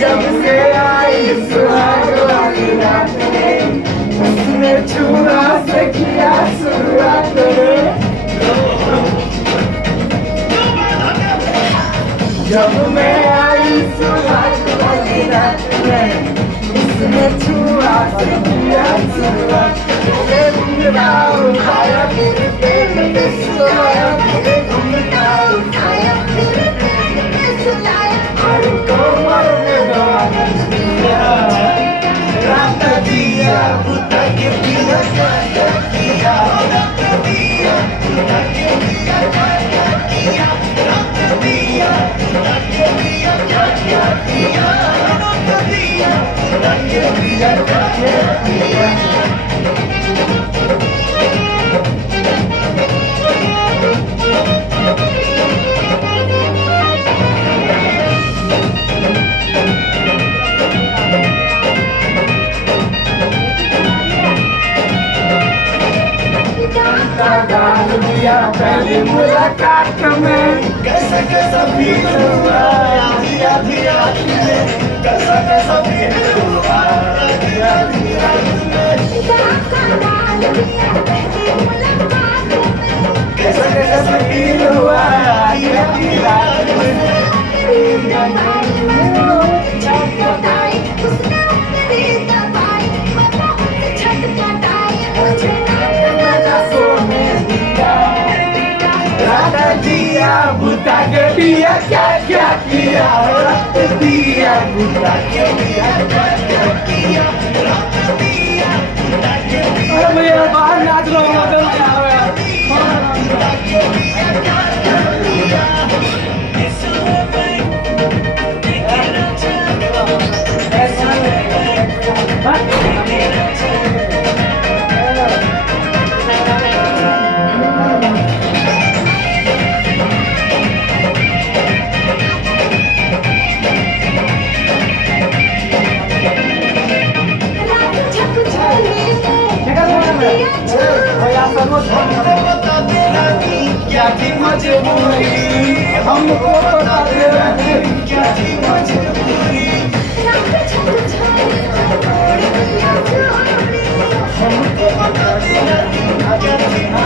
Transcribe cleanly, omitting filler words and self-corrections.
जब से आई सुहाग वाली रात में उसने छुआ से किया शुरुआत जब मैं आई सुहाग वाली रात में उसने छुआ से किया शुरुआत उठाया मेरे पेट पे सुलाया मेरे घुंघटा उठाया मेरे पेट पे सुलाया और कोमर में दौड़ा दिया रात दिया बुता के बिना क्या किया रात दिया बुता के बिना क्या किया रात दिया बुता के बिना क्या किया रात दिया बुता के बिना क्या किया डाल दिया पहली मुलाकात में कैसा कैसा फील हुआ आधी आधी रात में कैसा कैसा फील हुआ आधी आधी रात में डाल दिया पहली मुलाकात में कैसा कैसा फील हुआ आधी आधी रात में छटपटाई उसने मेरी दबाई मैं छटपटाई मुझे दिया बुता के दिया क्या क्या किया रात दिया बुता के दिया क्या क्या किया रात दिया बुता के दिया अरे भैया बाहर नाच रहा हूँ मदद क्या हो यार बुता के दिया क्या क्या किया क्या थी मजबूरी हमको बता दे क्या थी मजबूरी हमको बता दे क्या थी